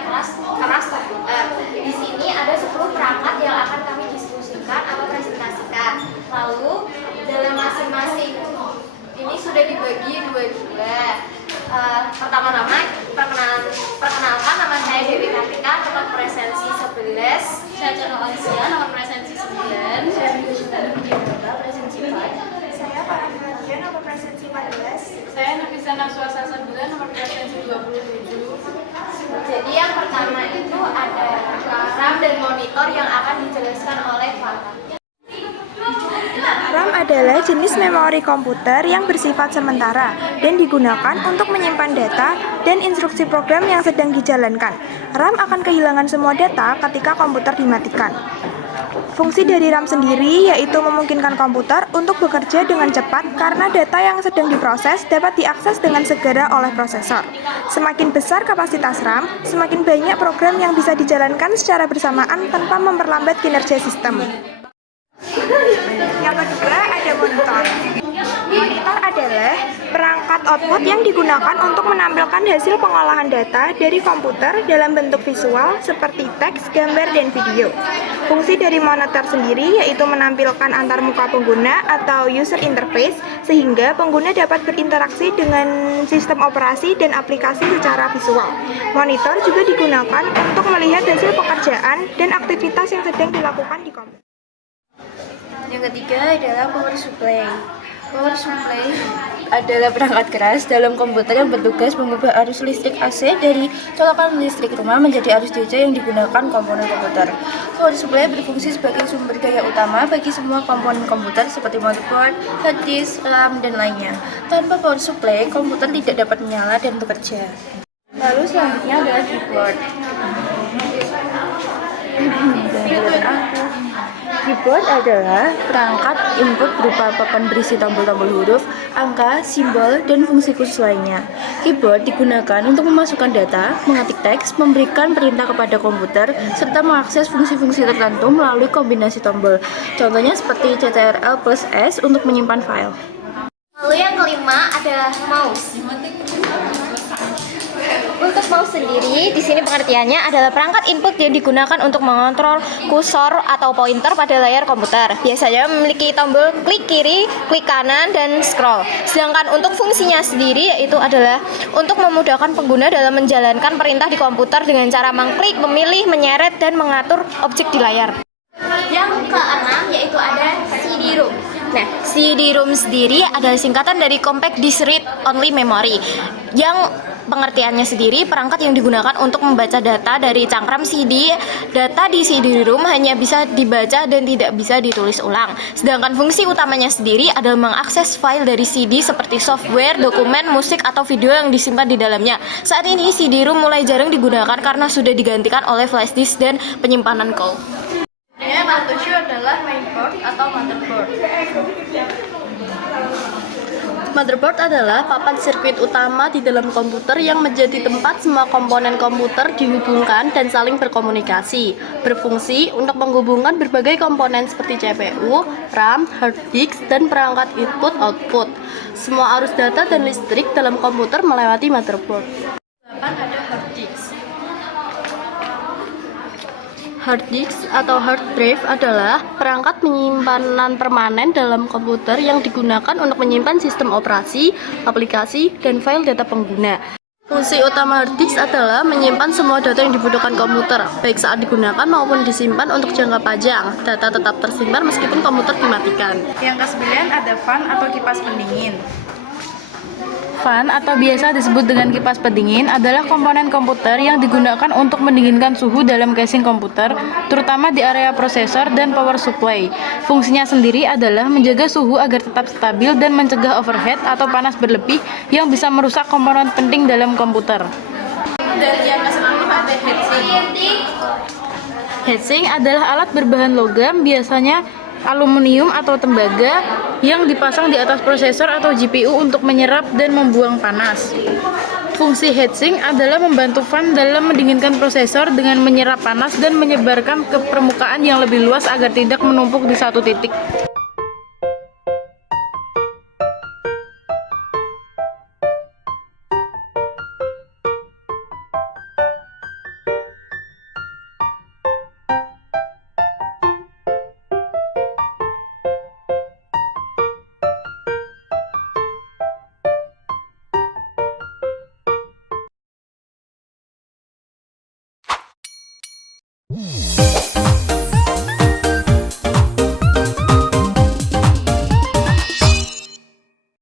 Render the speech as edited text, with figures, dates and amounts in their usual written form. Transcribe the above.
perangkat keras komputer. Di sini ada 10 perangkat yang akan kami diskusikan atau presentasikan. Lalu dalam masing-masing ini sudah dibagi dua juga. Pertama-tama perkenalkan, nama saya Dewi Kartika, nomor presensi 11. Saya Jono Alicia, nomor presensi 9. Saya Yusita presensi 4. Saya Farhan Nadia, nomor presensi 14. Saya Nafisa Naswasa 9, nomor presensi 27. Jadi yang pertama itu ada RAM dan monitor yang akan dijelaskan oleh Farhan. RAM adalah jenis memori komputer yang bersifat sementara dan digunakan untuk menyimpan data dan instruksi program yang sedang dijalankan. RAM akan kehilangan semua data ketika komputer dimatikan. Fungsi dari RAM sendiri yaitu memungkinkan komputer untuk bekerja dengan cepat karena data yang sedang diproses dapat diakses dengan segera oleh prosesor. Semakin besar kapasitas RAM, semakin banyak program yang bisa dijalankan secara bersamaan tanpa memperlambat kinerja sistem. Yang kedua ada monitor. Monitor adalah perangkat output yang digunakan untuk menampilkan hasil pengolahan data dari komputer dalam bentuk visual seperti teks, gambar, dan video. Fungsi dari monitor sendiri yaitu menampilkan antarmuka pengguna atau user interface sehingga pengguna dapat berinteraksi dengan sistem operasi dan aplikasi secara visual. Monitor juga digunakan untuk melihat hasil pekerjaan dan aktivitas yang sedang dilakukan di komputer. Yang ketiga adalah power supply. Power supply adalah perangkat keras dalam komputer yang bertugas mengubah arus listrik AC dari colokan listrik rumah menjadi arus DC yang digunakan komponen komputer. Power supply berfungsi sebagai sumber daya utama bagi semua komponen komputer seperti motherboard, hard disk, RAM, dan lainnya. Tanpa power supply, komputer tidak dapat menyala dan bekerja. Lalu selanjutnya adalah keyboard. Keyboard adalah perangkat input berupa papan berisi tombol-tombol huruf, angka, simbol, dan fungsi khusus lainnya. Keyboard digunakan untuk memasukkan data, mengetik teks, memberikan perintah kepada komputer, serta mengakses fungsi-fungsi tertentu melalui kombinasi tombol. Contohnya seperti Ctrl+S untuk menyimpan file. Lalu yang kelima adalah mouse. Untuk mouse sendiri, di sini pengertiannya adalah perangkat input yang digunakan untuk mengontrol kursor atau pointer pada layar komputer. Biasanya memiliki tombol klik kiri, klik kanan, dan scroll. Sedangkan untuk fungsinya sendiri yaitu adalah untuk memudahkan pengguna dalam menjalankan perintah di komputer dengan cara mengklik, memilih, menyeret, dan mengatur objek di layar. Yang keenam yaitu ada CD-ROM. Nah, CD-ROM sendiri adalah singkatan dari Compact Disc Read Only Memory, yang pengertiannya sendiri perangkat yang digunakan untuk membaca data dari cangkram CD. Data di CD-ROM hanya bisa dibaca dan tidak bisa ditulis ulang. Sedangkan fungsi utamanya sendiri adalah mengakses file dari CD seperti software, dokumen, musik, atau video yang disimpan di dalamnya. Saat ini CD-ROM mulai jarang digunakan karena sudah digantikan oleh flash disk dan penyimpanan cloud. Yang ke-7 adalah mainboard atau motherboard. Motherboard adalah papan sirkuit utama di dalam komputer yang menjadi tempat semua komponen komputer dihubungkan dan saling berkomunikasi. Berfungsi untuk menghubungkan berbagai komponen seperti CPU, RAM, hard disk, dan perangkat input-output. Semua arus data dan listrik dalam komputer melewati motherboard. 8 ada hard disk. Hard disk atau hard drive adalah perangkat penyimpanan permanen dalam komputer yang digunakan untuk menyimpan sistem operasi, aplikasi, dan file data pengguna. Fungsi utama hard disk adalah menyimpan semua data yang dibutuhkan komputer, baik saat digunakan maupun disimpan untuk jangka panjang. Data tetap tersimpan meskipun komputer dimatikan. Yang ke-9 ada fan atau kipas pendingin. Fan atau biasa disebut dengan kipas pendingin adalah komponen komputer yang digunakan untuk mendinginkan suhu dalam casing komputer, terutama di area prosesor dan power supply. Fungsinya sendiri adalah menjaga suhu agar tetap stabil dan mencegah overheat atau panas berlebih yang bisa merusak komponen penting dalam komputer. Dan yang ke-10 ada heatsink. Heatsink adalah alat berbahan logam, biasanya aluminium atau tembaga, yang dipasang di atas prosesor atau GPU untuk menyerap dan membuang panas. Fungsi heatsink adalah membantu fan dalam mendinginkan prosesor dengan menyerap panas dan menyebarkan ke permukaan yang lebih luas agar tidak menumpuk di satu titik. Thank you.